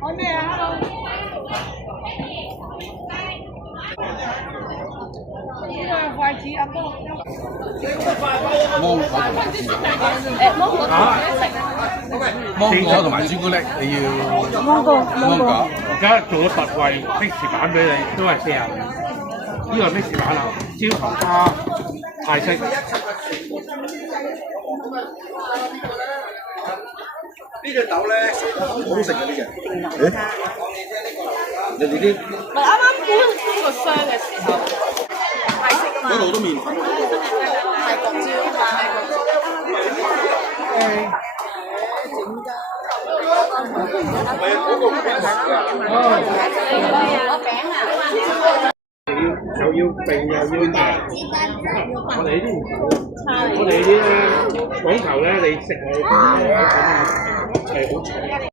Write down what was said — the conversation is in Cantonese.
開咩啊？Hello。呢個筷子阿哥。芒果同埋朱古力。芒果芒果同埋朱古力，你要芒果。而家做咗特惠mix版俾你，都係45。呢個 mix版啊，焦糖加泰式。呢隻豆咧好食嘅呢隻。你哋啲咪啱啱搬個箱嘅時候，泰式㗎嘛。嗰度好多麵粉。係國椒嘛。又要定又要大，我哋呢啲唔好，我哋呢啲咧講求咧，你食落去係好重。